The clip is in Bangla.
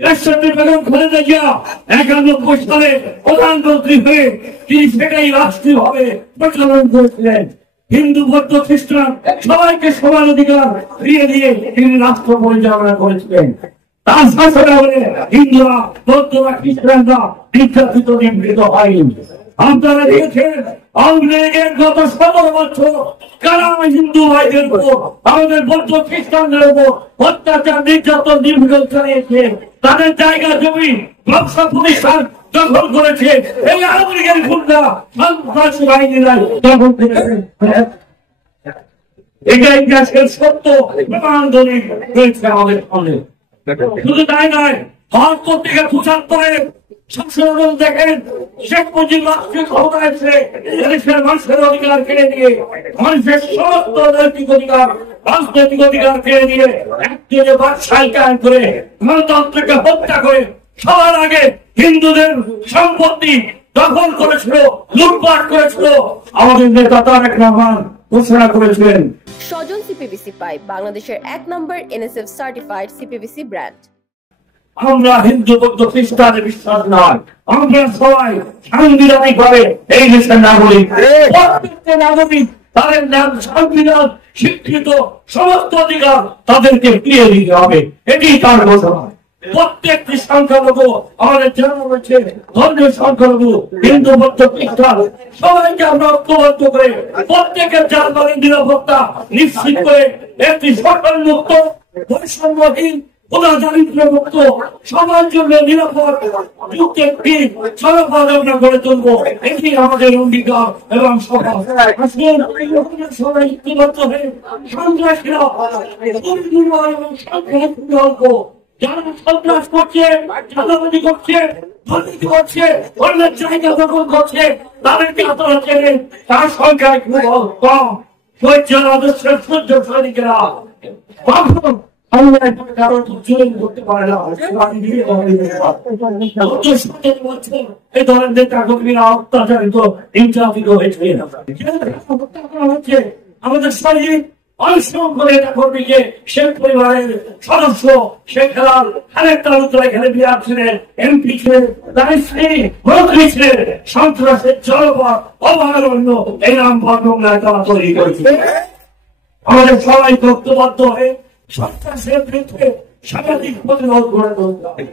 রাষ্ট্রপতি বেগম খালেদা জিয়া 91 সালে প্রধানমন্ত্রী হয়ে তিনি সেটাই রাষ্ট্রীয়ভাবে প্রচলন করেছিলেন। হিন্দু বৌদ্ধ খ্রিস্টান সবাইকে সমান অধিকার ফিরিয়ে দিয়ে তিনি রাষ্ট্র পরিচালনা করেছিলেন। তার শাসনামলে হিন্দুরা বৌদ্ধরা খ্রিস্টানরা নির্যাতিত নিপীড়িত হয়নি। আপনারা দেখেছেন আওয়ামী লীগের গত 17 বছর কারা হিন্দু ভাইদের উপর আমাদের বৌদ্ধ খ্রিস্টানদের উপর অত্যাচার নির্যাতন নিপীড়ন চালিয়েছে। তাদের জায়গা জমি ব্যবসা প্রতিষ্ঠান দখল করেছে। এই আওয়ামী লীগের গুন্ডা সন্ত্রাসী বাহিনীরা দখল করেছে। এটা ইতিহাসের সত্য প্রমাণ রয়েছে আমাদের সামনে। শুধু তাই নয়, ভারত পত্রিকা 75 সংশোধন দেখেন শেখ মুজিব রাষ্ট্রীয় ক্ষমতায় এসে দেশের মানুষের অধিকার কেড়ে দিয়ে মানুষের সমস্ত নৈতিক অধিকার রাজনৈতিক অধিকার কেড়ে দিয়ে একদিনে বাদশাহী কায়েম করে গণতন্ত্রকে হত্যা করে সবার আগে হিন্দুদের সম্পত্তি দখল করেছিল, লুটপাট করেছিল। আমাদের নেতা তারেক রহমান ঘোষণা করেছিলেন স্বজন সিপিভিসি পাইপ বাংলাদেশের 1 নম্বর এনএসএফ সার্টিফাইড সিপিভিসি ব্র্যান্ড। আমরা হিন্দু বৌদ্ধ খ্রিস্টানে বিশ্বাস নয়, আমরা সবাই সাংবিধানিক ভাবে এই দেশের নাগরিক। প্রত্যেকটা নাগরিক তাদের নাম সংবিধান স্বীকৃত সমস্ত অধিকার তাদেরকে ফিরিয়ে দিতে হবে, এটি তার ঘোষণা। প্রত্যেকটি সংখ্যালঘু আমাদের জানা রয়েছে, ধর্মীয় সংখ্যালঘু হিন্দু বৌদ্ধ খ্রিস্টান সবাইকে আমরা ঐক্যবদ্ধ করে প্রত্যেকের জানমালের নিরাপত্তা নিশ্চিত করে একটি সরকার মুক্ত বৈষম্যহীন দারিদ্র্যমুক্ত সবার জন্য নিরাপদ যুক্ত একটি সরকার আমরা গড়ে তুলবো, এটি আমাদের অঙ্গীকার এবং সফল। সবাই ঐক্যবদ্ধ হয়ে সন্ত্রাসীরা এবং সংখ্যালঘু যারা সন্ত্রাস করছে, চাঁদাবাজি করছে, দুর্নীতি করছে, অন্যের জায়গা দখল করছে, তাদেরকে আপনারা চেনেন। তার সংখ্যায় খুব কম। সহ্যের আদর্শের সহ্য সৈনিকেরা করতে পারে না। এই ধরনের নেতা কর্মীরা অত্যাচারিত নির্যাতিত হয়েছে। আমাদের শরীর পরিশ্রম করে নেতা কর্মীকে শেখ পরিবারের সদস্য শেখ হেলাল খালেদ তালুকদার এখানে বিরাট ছিলেন, এমপি ছিলেন, তার স্ত্রী মন্ত্রী ছিলেন। সন্ত্রাসের জলপথ অভয়ারণ্য এই নাম বর্ণনায় তারা তৈরি করেছে। আমাদের সবাই ঐক্যবদ্ধ হয়ে সন্ত্রাসের বিরুদ্ধে সামাজিক প্রতিরোধ গড়ে তুলতে হবে।